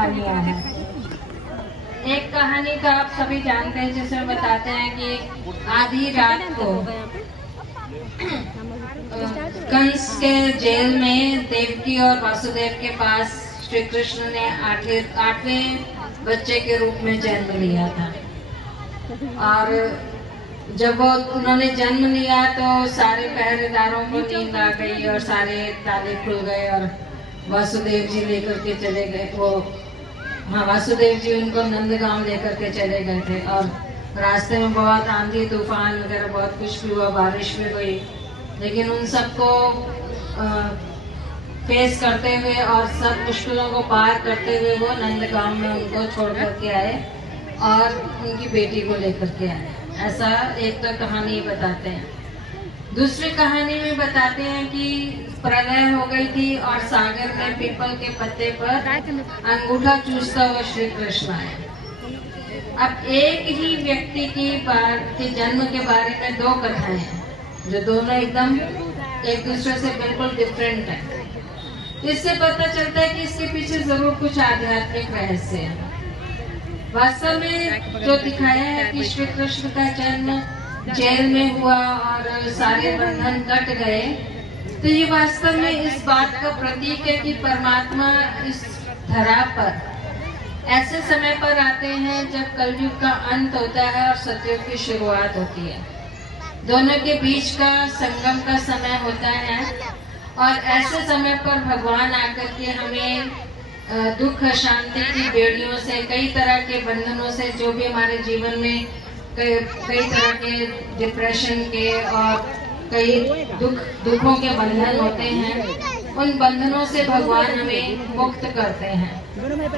कहानियां हैं। एक कहानी तो आप सभी जानते हैं, जिसमें बताते हैं कि आधी रात को कंस के जेल में देवकी और वासुदेव के पास श्री कृष्ण ने आठवें बच्चे के रूप में जन्म लिया था। और जब उन्होंने जन्म लिया तो सारे पहरेदारों को नींद आ गई और सारे ताले खुल गए और वासुदेव जी लेकर के चले गए। वासुदेव जी उनको नंदगांव लेकर के चले गए थे और रास्ते में बहुत आंधी तूफान वगैरह बहुत कुछ भी हुआ, बारिश भी हुई, लेकिन उन सबको फेस करते हुए और सब मुश्किलों को पार करते हुए वो नंदगांव में उनको छोड़ करके आए और उनकी बेटी को लेकर के आए। ऐसा एक तो कहानी बताते हैं। दूसरी कहानी में बताते हैं कि प्रलय हो गई थी और सागर में पीपल के पत्ते पर अंगूठा चूसता हुआ श्री कृष्ण आए। अब एक ही व्यक्ति के जन्म के बारे में दो कथाएं हैं, जो दोनों एकदम एक दूसरे से बिल्कुल डिफरेंट है। इससे पता चलता है कि इसके पीछे जरूर कुछ आध्यात्मिक रहस्य है। वास्तव में जो दिखाया है कि श्री कृष्ण का जन्म जेल में हुआ और सारे बंधन कट गए, तो ये वास्तव में इस बात का प्रतीक है कि परमात्मा इस धरा पर ऐसे समय पर आते हैं जब कलयुग का अंत होता है और सतयुग की शुरुआत होती है। दोनों के बीच का संगम का समय होता है और ऐसे समय पर भगवान आकर के हमें दुख शांति की बेड़ियों से, कई तरह के बंधनों से, जो भी हमारे जीवन में कई तरह के डिप्रेशन के और कई दुखों के बंधन होते हैं, उन बंधनों से भगवान हमें मुक्त करते हैं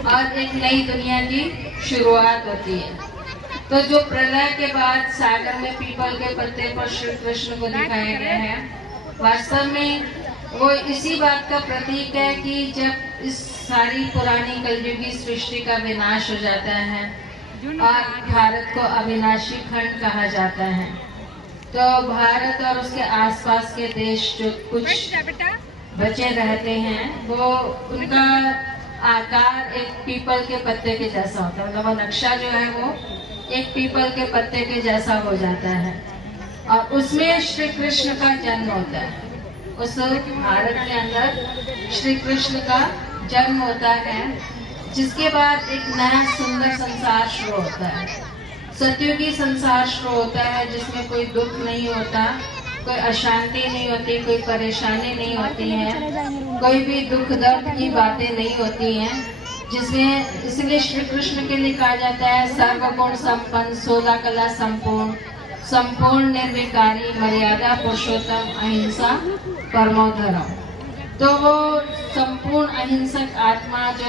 और एक नई दुनिया की शुरुआत होती है। तो जो प्रलय के बाद सागर में पीपल के पत्ते पर श्री कृष्ण को दिखाया गया है, वास्तव में वो इसी बात का प्रतीक है कि जब इस सारी पुरानी कलयुगी सृष्टि का विनाश हो जाता है और भारत को अविनाशी खंड कहा जाता है, तो भारत और उसके आसपास के देश जो कुछ बचे रहते हैं, वो उनका आकार एक पीपल के पत्ते के जैसा होता है। मतलब वो नक्शा जो है वो एक पीपल के पत्ते के जैसा हो जाता है और उसमें श्री कृष्ण का जन्म होता है। उस भारत के अंदर श्री कृष्ण का जन्म होता है, जिसके बाद एक नया सुंदर संसार शुरू होता है। सतयुगी संसार शुरू होता है, जिसमें कोई दुख नहीं होता, कोई अशांति नहीं होती, कोई परेशानी नहीं होती है, कोई भी दुख दर्द की बातें नहीं होती हैं, जिसमें इसलिए श्री कृष्ण के लिए कहा जाता है सर्वगुण संपन्न, 16 कला संपूर्ण, संपूर्ण निर्विकारी, मर्यादा पुरुषोत्तम, अहिंसा परमो धर्म। तो वो संपूर्ण अहिंसक आत्मा, जो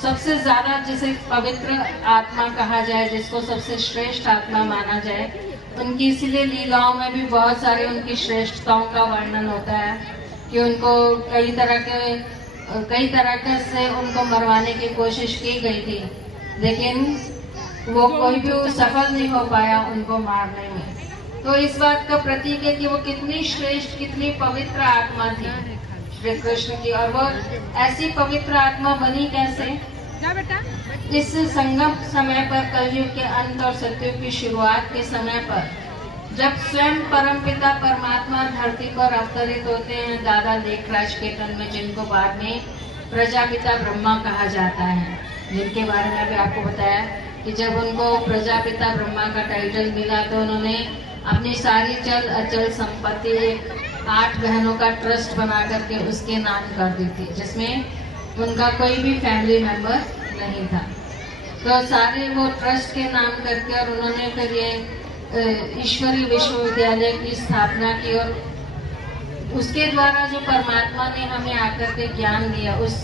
सबसे ज्यादा जिसे पवित्र आत्मा कहा जाए, जिसको सबसे श्रेष्ठ आत्मा माना जाए, उनकी इसीलिए लीलाओं में भी बहुत सारी उनकी श्रेष्ठताओं का वर्णन होता है कि उनको कई तरह से उनको मरवाने की कोशिश की गई थी, लेकिन वो कोई भी सफल नहीं हो पाया उनको मारने में। तो इस बात का प्रतीक है कि वो कितनी श्रेष्ठ, कितनी पवित्र आत्मा थी श्री कृष्ण की। और वो ऐसी पवित्र आत्मा बनी कैसे? इस संगम समय पर, कलयुग के अंत और सतयुग की शुरुआत के समय पर, जब स्वयं परमपिता परमात्मा धरती पर अवतरित होते हैं दादा लेखराज के तन में, जिनको बाद में प्रजापिता ब्रह्मा कहा जाता है, जिनके बारे में भी आपको बताया कि जब उनको प्रजापिता ब्रह्मा का टाइटल मिला तो उन्होंने अपनी सारी चल अचल संपत्ति 8 बहनों का ट्रस्ट बना करके उसके नाम कर दी थी, जिसमें उनका कोई भी फैमिली मेंबर नहीं था। तो सारे वो ट्रस्ट के नाम करके और उन्होंने फिर ये ईश्वरीय विश्वविद्यालय की स्थापना की और उसके द्वारा जो परमात्मा ने हमें आकर के ज्ञान दिया, उस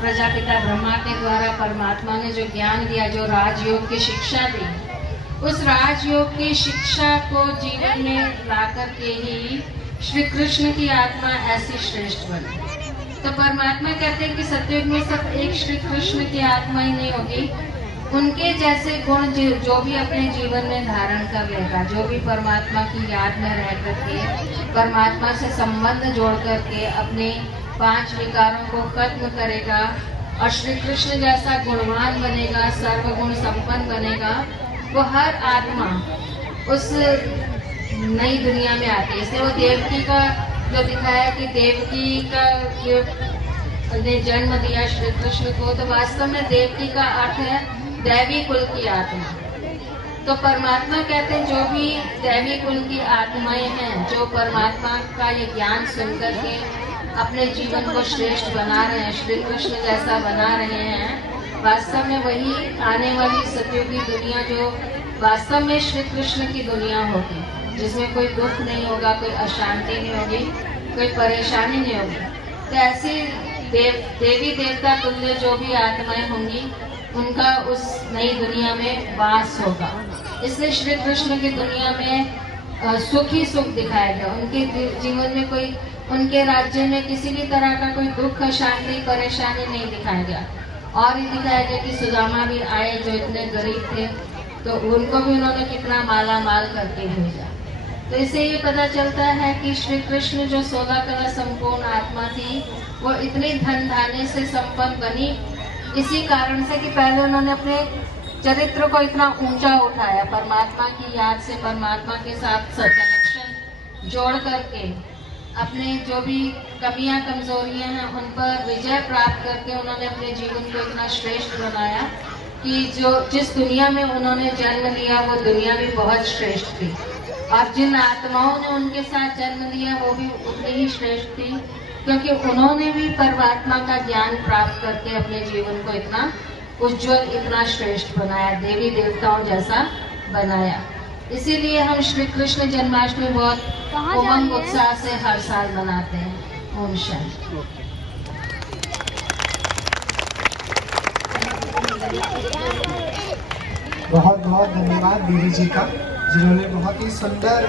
प्रजापिता ब्रह्मा के द्वारा परमात्मा ने जो ज्ञान दिया, जो राजयोग की शिक्षा दी, उस राजयोग की शिक्षा को जीवन में लाकर के ही श्री कृष्ण की आत्मा ऐसी श्रेष्ठ बनी। तो परमात्मा कहते हैं कि सतयुग में सब एक श्री कृष्ण की आत्मा ही नहीं होगी, उनके जैसे गुण जो भी अपने जीवन में धारण कर लेगा, जो भी परमात्मा की याद में रह करके, परमात्मा से संबंध जोड़ करके अपने 5 विकारों को खत्म करेगा और श्री कृष्ण जैसा गुणवान बनेगा, सर्वगुण संपन्न बनेगा, वो हर आत्मा उस नई दुनिया में आती है। इसलिए वो देवकी का जो दिखाया कि देवकी का ने जन्म दिया श्री कृष्ण को, तो वास्तव में देवकी का अर्थ है दैवी कुल की आत्मा। तो परमात्मा कहते हैं जो भी दैवी कुल की आत्माएं हैं, जो परमात्मा का ये ज्ञान सुनकर के अपने जीवन को श्रेष्ठ बना रहे हैं, श्री कृष्ण जैसा बना रहे हैं, वास्तव में वही आने वाली सतयुगी दुनिया जो वास्तव में श्री कृष्ण की दुनिया होगी, जिसमें कोई दुख नहीं होगा, कोई अशांति नहीं होगी, कोई परेशानी नहीं होगी। तो ऐसी देवी देवता तुल्य जो भी आत्माएं होंगी, उनका उस नई दुनिया में वास होगा। इसलिए श्री कृष्ण की दुनिया में सुख ही सुख दिखाया गया। उनके जीवन में कोई, उनके राज्य में किसी भी तरह का कोई दुख, अशांति, परेशानी नहीं दिखाया गया। और ये दिखाया गया कि सुदामा भी आए जो इतने गरीब थे, तो उनको भी उन्होंने कितना माला माल करके भेजा। तो इससे ये पता चलता है कि श्री कृष्ण जो 16 कला संपूर्ण आत्मा थी, वो इतनी धन धान्य से संपन्न बनी इसी कारण से कि पहले उन्होंने अपने चरित्र को इतना ऊंचा उठाया, परमात्मा की याद से, परमात्मा के साथ कनेक्शन जोड़ करके अपने जो भी कमियां कमजोरियां हैं उन पर विजय प्राप्त करके उन्होंने अपने जीवन को इतना श्रेष्ठ बनाया कि जो जिस दुनिया में उन्होंने जन्म लिया वो दुनिया भी बहुत श्रेष्ठ थी, और जिन आत्माओं ने उनके साथ जन्म लिया वो भी उतनी ही श्रेष्ठ थी, क्योंकि उन्होंने भी परमात्मा का ज्ञान प्राप्त करके अपने जीवन को इतना उज्जवल, इतना श्रेष्ठ बनाया, देवी देवताओं जैसा बनाया। इसीलिए हम श्री कृष्ण जन्माष्टमी बहुत उमंग उत्साह से हर साल मनाते हैं। ओम शांति। बहुत बहुत धन्यवाद दीदी जी का, जिन्होंने बहुत ही सुंदर